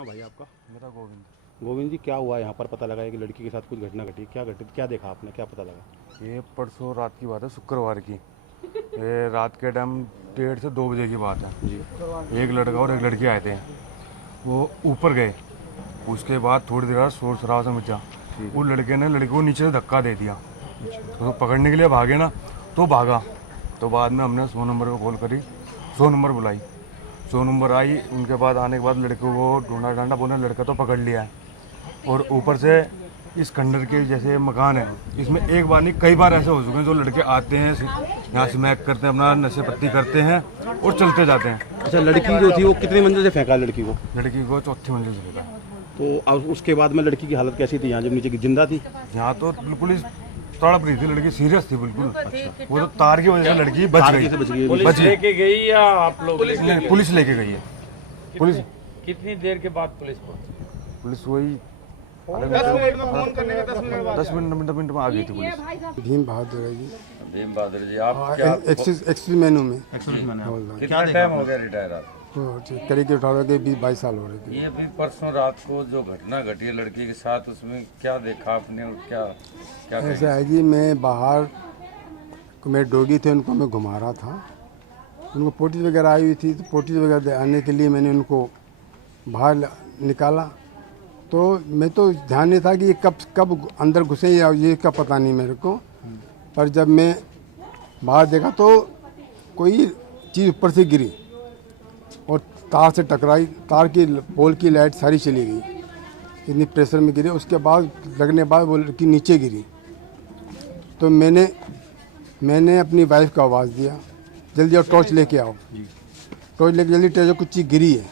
भाई आपका? मेरा गोविंद। गोविंद जी, क्या हुआ यहाँ पर? पता लगा है कि लड़की के साथ कुछ घटना घटी, क्या घटित, क्या देखा आपने, क्या पता लगा? ये परसों रात की बात है, शुक्रवार की। ये रात के टाइम 1:30 से 2 बजे की बात है जी। एक लड़का और एक लड़की आए थे। वो ऊपर गए, उसके बाद थोड़ी देर बाद शोर शराबा मचा। वो लड़के ने लड़की को नीचे से धक्का दे दिया। तो पकड़ने के लिए भागे ना, तो भागा। तो बाद में हमने 100 नंबर पर कॉल करी, 100 नंबर बुलाई। 100 नंबर आई, उनके बाद आने के बाद लड़के को ढूंढा डांडा, बोले लड़का तो पकड़ लिया है। और ऊपर से इस खंडर के जैसे मकान है, इसमें एक बार नहीं कई बार ऐसे हो चुके हैं, जो लड़के आते हैं यहाँ स्मैक करते हैं, अपना नशे पत्ती करते हैं और चलते जाते हैं। अच्छा, लड़की जो थी वो कितनी मंजिल से फेंका लड़की को? लड़की को 4थी मंजिल से फेंका। तो अब उसके बाद में लड़की की हालत कैसी थी यहाँ जब नीचे की? जिंदा थी? यहाँ तो बिल्कुल ही तड़प रही थी लड़की, सीरियस थी बिल्कुल। अच्छा। वो तो तार की वजह से लड़की बच गई। पुलिस लेके गई या आप लोग? पुलिस लेके गई है। पुलिस कितनी देर के बाद पुलिस पहुंची? पुलिस वही 10 मिनट में आ गई थी पुलिस। भीम बहादुर है जी। भीम बहादुर जी, आप क्या एक्सिस मेनू में कितना टाइम हो गया रिटायर आप? करीब 18 के 20-22 साल हो रहे थे। ये भी परसों रात को जो घटना घटी है लड़की के साथ, उसमें क्या देखा आपने और क्या क्या ऐसा है जी, मैं बाहर मेरे डॉगी थे, उनको मैं घुमा रहा था। उनको पोटी वगैरह आई हुई थी, तो पोटी वगैरह आने के लिए मैंने उनको बाहर निकाला। तो मैं तो ध्यान नहीं था कि ये कब अंदर घुसे या ये कब, पता नहीं मेरे को। पर जब मैं बाहर देखा तो कोई चीज़ ऊपर से गिरी और तार से टकराई। तार की पोल की लाइट सारी चली गई, इतनी प्रेशर में गिरी। उसके बाद लगने बाद वो लड़की नीचे गिरी। तो मैंने अपनी वाइफ को आवाज़ दिया, जल्दी आओ, टॉर्च लेके आओ। टॉर्च लेके जल्दी ट्रेजर कुछ चीज़ गिरी है,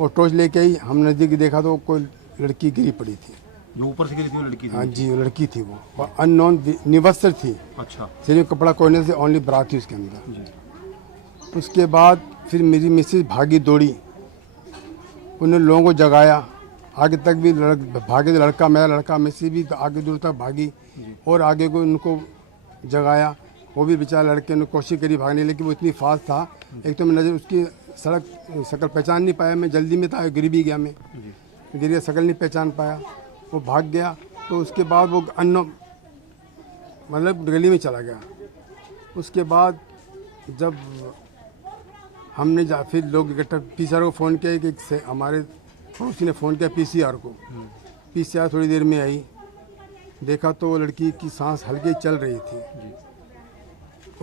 और टॉर्च लेके आई। हम नज़दीक देखा तो कोई लड़की गिरी पड़ी थी। जो ऊपर से गिरी थी वो लड़की थी? हाँ जी, वो लड़की थी। वो और अननोन निवस्त्र थी। अच्छा। सिर्फ कपड़ा कोने से ओनली ब्रा थी उसके अंदर। उसके बाद फिर मेरी मिसेज भागी दौड़ी, उन्होंने लोगों को जगाया। आगे तक भी भागे, लड़का मेरा लड़का मिसेज भी आगे दूर तक भागी और आगे को उनको जगाया। वो भी बेचारा लड़के ने कोशिश करी भागने, लेकिन वो इतनी फास्ट था। एक तो मैं नज़र उसकी शक्ल पहचान नहीं पाया, मैं जल्दी में था, गिर भी गया। मैं गिर गया, शक्ल नहीं पहचान पाया, वो भाग गया। तो उसके बाद वो मतलब गली में चला गया। उसके बाद जब हमने फिर लोग इकट्ठा PCR को फ़ोन किया कि हमारे पड़ोसी ने फ़ोन किया PCR को। PCR थोड़ी देर में आई, देखा तो वो लड़की की सांस हल्की चल रही थी।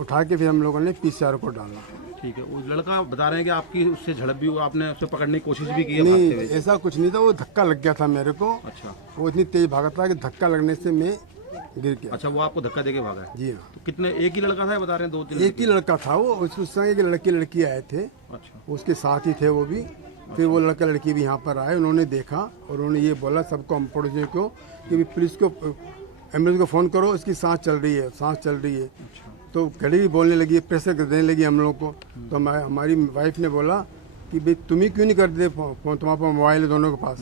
उठा के फिर हम लोगों ने PCR को डाला। ठीक है। वो लड़का बता रहे हैं कि आपकी उससे झड़प भी हुई, आपने उससे पकड़ने की कोशिश भी की है? नहीं, ऐसा कुछ नहीं था, वो धक्का लग गया था मेरे को। अच्छा। वो इतनी तेज भागा था कि धक्का लगने से मैं गिर गया। अच्छा, वो आपको धक्का देके भागा है? जी हाँ। तो कितने, एक ही लड़का था बता रहे हैं? 2-3? एक ही लड़का था वो। उस समय के लड़की आए थे, अच्छा। उसके साथ ही थे वो भी। फिर वो लड़का लड़की भी यहाँ पर आए, उन्होंने देखा और उन्होंने ये बोला सबको, हम पड़ोसियों को, कि पुलिस को, एम्बुलेंस को फ़ोन करो, इसकी सांस चल रही है, सांस चल रही है। तो घड़ी भी बोलने लगी, प्रेशर देने लगी हम लोगों को। तो हमारी वाइफ ने बोला कि भाई तुम ही क्यों नहीं कर देते फ़ोन, तुम्हारे पास मोबाइल है दोनों के पास,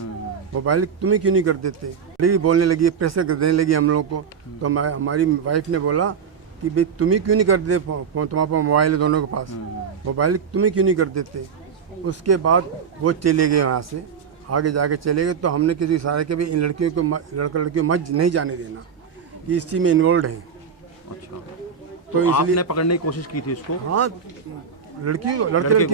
मोबाइल तुम ही क्यों नहीं कर देते। घड़ी भी बोलने लगी, प्रेशर देने लगी हम लोगों को। तो हमारी वाइफ ने बोला कि भाई तुम ही क्यों नहीं कर देते फ़ोन, तुम्हारे पास मोबाइल है दोनों के पास, मोबाइल तुम ही क्यों नहीं कर देते। उसके बाद वो चले गए वहाँ से, आगे जाके चले गए। तो हमने किसी इशारे के भी इन लड़कियों को, लड़कियों मत नहीं जाने देना कि इस चीज़ में इन्वॉल्व है। अच्छा। तो इसलिए आपने पकड़ने की कोशिश की थी उसको? हाँ, लड़की को पकड़ने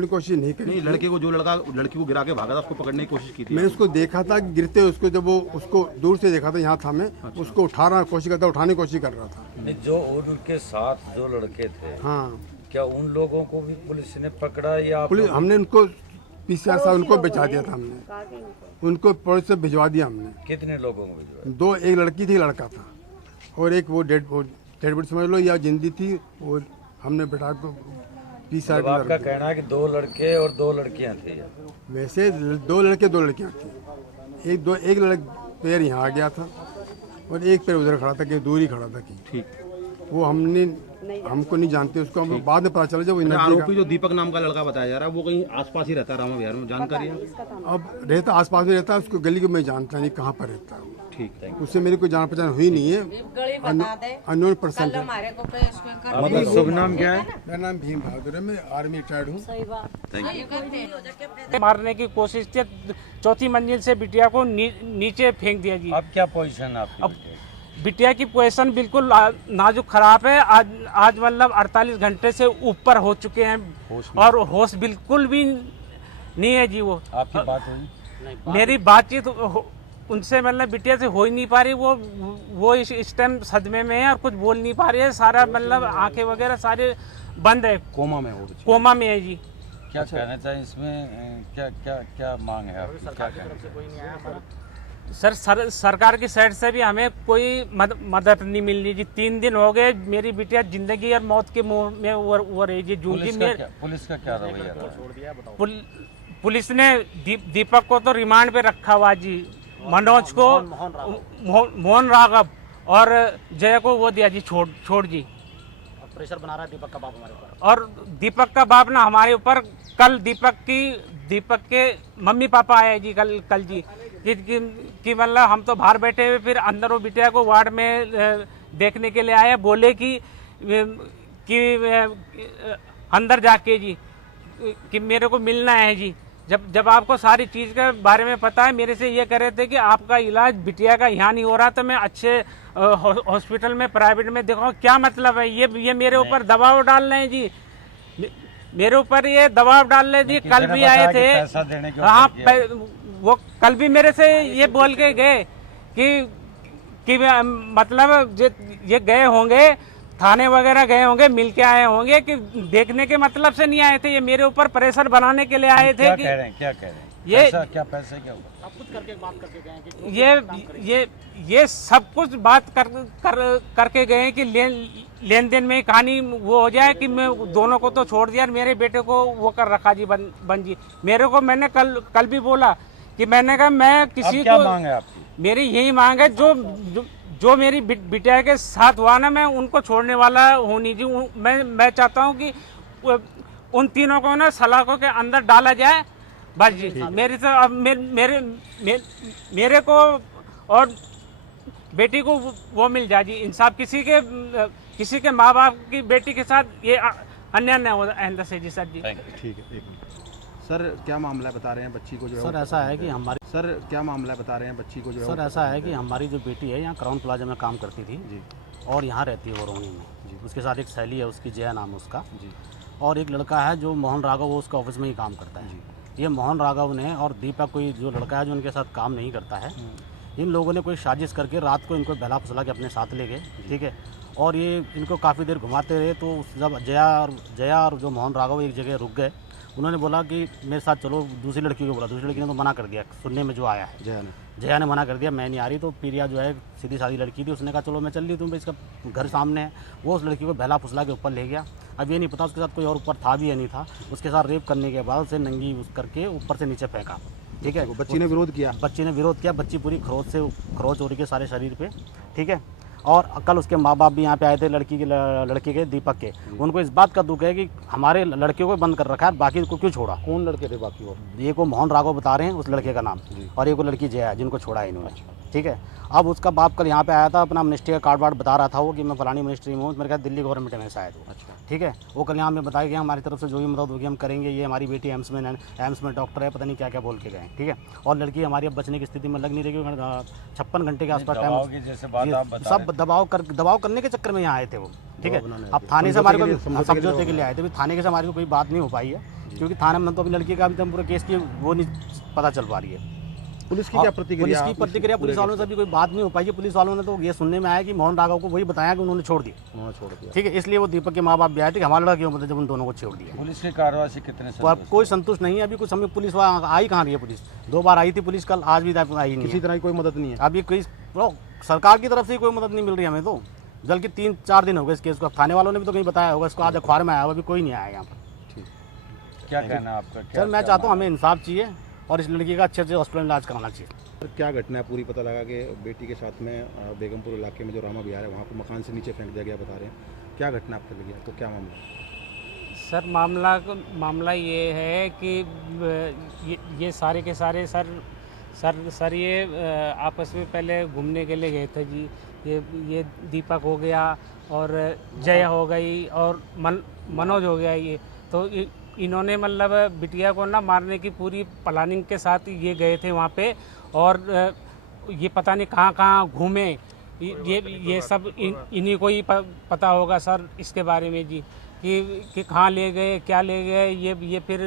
की कोशिश नहीं करी। नहीं, लड़के को, जो लड़का लड़की को गिरा के भागा था, उसको पकड़ने की कोशिश की थी? मैंने उसको देखा था कि गिरते उसको, जब वो उसको दूर से देखा था, यहाँ था मैं। अच्छा। उसको कोशिश करता, उठाने की कोशिश कर रहा था। नहीं, जो उनके साथ जो लड़के थे, हाँ, क्या उन लोगों को भी पुलिस ने पकड़ा या पुलिस, हमने उनको PCR साहब उनको भिजवा दिया था। हमने उनको पुलिस से भिजवा दिया हमने। कितने लोगों को भिजवाया? 2, एक लड़की थी, लड़का था, और एक वो डेड बॉडी समझ लो या जिंदी थी। वो हमने बैठा को PCR। आपका कहना है कि 2 लड़के और 2 लड़कियां थी? वैसे 2 लड़के 2 लड़कियां थी। एक लड़का पैर यहाँ आ गया था और एक पैर उधर खड़ा था, कि दूर ही खड़ा था। कि ठीक। वो हमको नहीं जानते, उसको हम बाद में पता चला जब वो नजदीक आरोपी जो दीपक नाम का लड़का बताया जा रहा है वो कहीं आसपास ही रहता है रामा विहार में, जानकारी है? अब रहता आसपास में रहता है, उसको गली को मैं जानता नहीं कहाँ पर रहता है वो। ठीक है। उससे मेरी कोई जान पहचान हुई नहीं है, अननोन पर्सन है। मतलब शुभ नाम क्या है? मेरा नाम भीम बहादुर है, मैं आर्मी रिटायर्ड हूँ। मारने की कोशिश की, चौथी मंजिल से बिटिया को नीचे फेंक दिया जी। अब क्या पोजीशन आपकी? अब बिटिया की पोजीशन बिल्कुल नाजुक खराब है। आज मतलब 48 घंटे से ऊपर हो चुके हैं और होश बिल्कुल भी नहीं है जी। वो आपकी बात हुई? मेरी बातचीत उनसे मतलब बिटिया से हो ही नहीं पा रही। वो इस टाइम सदमे में है और कुछ बोल नहीं पा रही है। सारा मतलब आंखें वगैरह सारे बंद है, कोमा में हो, कोमा में है जी। क्या कहना चाहिए इसमें? क्या क्या क्या मांग है आपकी? क्या कहना? सरकार की साइड से भी हमें कोई मदद नहीं मिल रही जी। 3 दिन हो गए, मेरी बिटिया जिंदगी और मौत के मुंह में वो रही जी। पुलिस का क्या रवैया था? पुलिस ने दीपक को तो रिमांड पे रखा हुआ जी, मनोज को, मोहन राघव और जय को वो दिया जी छोड़ जी। प्रेशर बना रहा है दीपक का बाप हमारे ऊपर, और दीपक का बाप ना हमारे ऊपर कल दीपक के मम्मी पापा आए जी कल जी कि मतलब हम तो बाहर बैठे हुए, फिर अंदर वो बिटिया को वार्ड में देखने के लिए आए। बोले कि अंदर जाके जी कि मेरे को मिलना है जी। जब आपको सारी चीज़ के बारे में पता है, मेरे से ये कह रहे थे कि आपका इलाज बिटिया का यहाँ नहीं हो रहा तो मैं अच्छे हॉस्पिटल में प्राइवेट में दिखाऊं। क्या मतलब है? ये मेरे ऊपर दबाव डाल रहे हैं जी, मेरे ऊपर ये दबाव डाल रहे जी। कल भी आए थे, हाँ वो कल भी मेरे से ये बोल के गए कि मतलब ये गए होंगे थाने वगैरह गए होंगे, मिल के आए होंगे, कि देखने के मतलब से नहीं आए थे। ये मेरे ऊपर प्रेशर बनाने के लिए आए थे। क्या कह रहे हैं? क्या कह रहे हैं? ये पैसे क्या हुआ? आप कुछ करके बात करके गए हैं कि ये सब कुछ बात करके गए कि लेन देन में कहानी वो हो जाए कि मैं दोनों को तो छोड़ दिया, मेरे बेटे को वो कर रखा जी बन जी। मेरे को मैंने कल भी बोला कि मैंने कहा मैं किसी क्या को, मांग है आपकी? मेरी यही मांग है जो मेरी बिटिया के साथ हुआ ना, मैं उनको छोड़ने वाला हूँ नहीं जी। मैं चाहता हूँ कि उन तीनों को ना सलाखों के अंदर डाला जाए बस जी। मेरे से अब मेरे को और बेटी को वो मिल जाए जी इंसाफ। किसी के माँ बाप की बेटी के साथ ये अन्याय न हो आइंदा से जी। सर जी ठीक है, एक मिनट सर, क्या मामला बता रहे हैं बच्ची को जो है? सर ऐसा है कि हमारी जो बेटी है यहाँ क्राउन प्लाजा में काम करती थी जी, और यहाँ रहती है वो रोहिणी में जी। उसके साथ एक सहेली है उसकी, जया नाम है उसका जी, और एक लड़का है जो मोहन राघव, वो उसका ऑफिस में ही काम करता है। ये मोहन राघव ने और दीपक कोई जो लड़का है जो उनके साथ काम नहीं करता है, इन लोगों ने कोई साजिश करके रात को इनको बहला फुसला के अपने साथ ले गए, ठीक है। और ये इनको काफ़ी देर घुमाते रहे। तो जब जया और जो मोहन राघव एक जगह रुक गए, उन्होंने बोला कि मेरे साथ चलो। दूसरी लड़की को बोला, दूसरी लड़की ने तो मना कर दिया। सुनने में जो आया है जया ने मना कर दिया, मैं नहीं आ रही। तो प्रिया जो है सीधी सादी लड़की थी, उसने कहा चलो मैं चल रही, तुम इसका घर सामने है। वो उस लड़की को बहला फुसला के ऊपर ले गया। अब ये नहीं पता उसके साथ कोई और ऊपर था भी या नहीं था। उसके साथ रेप करने के बाद उसे नंगी करके ऊपर से नीचे फेंका, ठीक है। बच्ची ने विरोध किया? बच्ची ने विरोध किया। बच्ची पूरी खरोच हो रही है सारे शरीर पे, ठीक है। और कल उसके माँ बाप भी यहाँ पे आए थे, लड़की के दीपक के। उनको इस बात का दुख है कि हमारे लड़के को बंद कर रखा है, बाकी को क्यों छोड़ा। कौन लड़के थे बाकी? वो ये को मोहन राघव बता रहे हैं उस लड़के का नाम, और ये को लड़की जया है जिनको छोड़ा है इन्होंने, ठीक है। अब उसका बाप कल यहाँ पे आया था, अपना मिनिस्ट्री का कार्ड वार्ड बता रहा था वो कि मैं फलानी मिनिस्ट्री में हूँ। मेरे ख्याल दिल्ली गवर्नमेंट में शायद वो, ठीक है। वो कल यहाँ में बताया कि हमारी तरफ से जो भी मदद होगी हम करेंगे। ये हमारी बेटी एम्स में डॉक्टर है, पता नहीं क्या क्या बोल के गए, ठीक है। और लड़की हमारी अब बचने की स्थिति में लग नहीं रही, 56 घंटे के आसपास टाइम, सब दबाव करने के चक्कर में यहाँ आए थे वो, ठीक है। अब थाने से हमारे को समझौते के लिए आए थे, थाने के से हमारी को कोई बात नहीं हो पाई है, क्योंकि थाने में तो अभी लड़की का अभी पूरे केस की वो नहीं पता चल पा रही है। पुलिस की क्या प्रतिक्रिया? पुलिस वालों से अभी कोई बात नहीं हो पाई है। पुलिस वालों ने तो ये सुनने में आया कि मोहन राघव को वही बताया कि उन्होंने छोड़ दिया, ठीक है। इसलिए वो दीपक के माँ बाप भी आए थे कि हमारा लड़का क्यों मतलब जब उन दोनों को छोड़ दिया। पुलिस की कार्रवाई से कितने कोई संतुष्ट नहीं है अभी। कुछ समय पुलिस आई कहाँ रही है? पुलिस 2 बार आई थी पुलिस, कल आज भी आई नहीं। किसी तरह की कोई मदद नहीं है अभी। कोई सरकार की तरफ से कोई मदद नहीं मिल रही हमें तो, बल्कि 3-4 दिन हो गए इस केस को। थाने वालों ने भी तो कहीं बताया होगा, इसको आज अखबार में आया, अभी कोई नहीं आया यहाँ पर। क्या कहना है आपका? सर मैं चाहता हूँ हमें इंसाफ चाहिए और इस लड़की का अच्छे से हॉस्पिटल में इलाज कराना चाहिए। सर क्या घटना है पूरी पता लगा कि बेटी के साथ में बेगमपुर इलाके में जो रामा विहार है वहाँ पर मकान से नीचे फेंक दिया गया बता रहे हैं, क्या घटना आपको लगी है, तो क्या मामला है? सर मामला ये है कि ये सारे के सारे सर ये आपस में पहले घूमने के लिए गए थे जी। ये दीपक हो गया और जय हो गई और मनोज हो गया। ये तो इन्होंने मतलब बिटिया को ना मारने की पूरी प्लानिंग के साथ ये गए थे वहाँ पे, और ये पता नहीं कहाँ कहाँ घूमे। ये सब इन्हीं को ही पता होगा सर इसके बारे में जी, कि कहाँ ले गए, क्या ले गए। ये फिर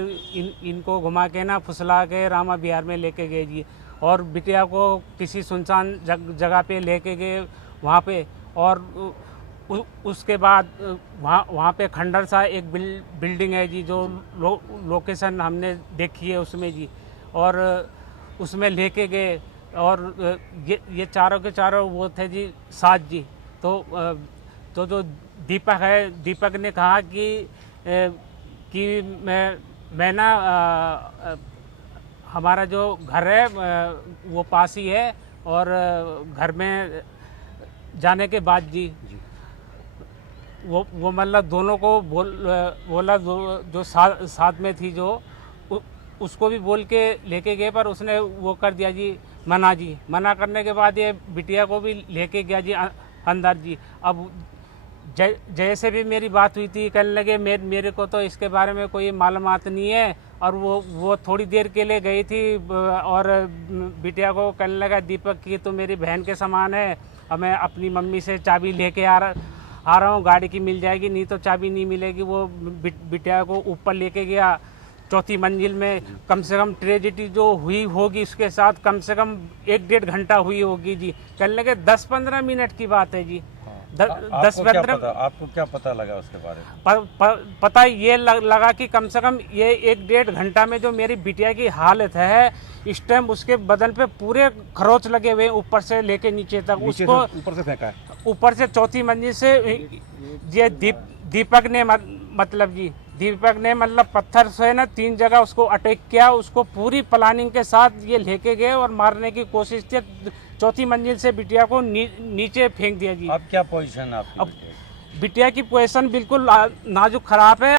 इनको घुमा के ना फुसला के रामा विहार में लेके गए जी, और बिटिया को किसी सुनसान जगह पे लेके गए वहाँ पे। और उसके बाद वहाँ पे खंडर सा एक बिल्डिंग है जी, जो लोकेशन हमने देखी है उसमें जी, और उसमें लेके गए। और ये चारों के चारों वो थे जी साथ जी। तो जो दीपक है, दीपक ने कहा कि मैं ना हमारा जो घर है वो पास ही है, और घर में जाने के बाद जी वो मतलब दोनों को बोला जो साथ में थी जो उसको भी बोल के लेके गए, पर उसने वो कर दिया जी मना जी। मना करने के बाद ये बिटिया को भी लेके गया जी अंदर जी। अब जैसे भी मेरी बात हुई थी, कहने लगे मेरे को तो इसके बारे में कोई मालूमात नहीं है, और वो थोड़ी देर के लिए गई थी, और बिटिया को कहने लगा दीपक की तो मेरी बहन के समान है, और मैं अपनी मम्मी से चाबी लेके आ रहा हूँ, गाड़ी की मिल जाएगी, नहीं तो चाबी नहीं मिलेगी। वो बिटिया को ऊपर लेके गया चौथी मंजिल में। कम से कम ट्रेजिडी जो हुई होगी उसके साथ कम से कम 1-1.5 घंटा हुई होगी जी। कहने लगे 10-15 मिनट की बात है जी। आपको क्या पता लगा उसके बारे में? पता ये लगा कि कम से कम ये 1-1.5 घंटा में जो मेरी बिटिया की हालत है, इस टाइम उसके बदन पे पूरे खरोच लगे हुए, ऊपर से लेके नीचे तक। उसको ऊपर से फेंका है, ऊपर से चौथी मंजिल से ये दीपक ने मतलब पत्थर से ना 3 जगह उसको अटैक किया। उसको पूरी प्लानिंग के साथ ये लेके गए और मारने की कोशिश की। चौथी मंजिल से बिटिया को नीचे फेंक दिया जी। अब क्या पोजीशन है आपकी? अब बिटिया की पोजीशन बिल्कुल नाजुक खराब है।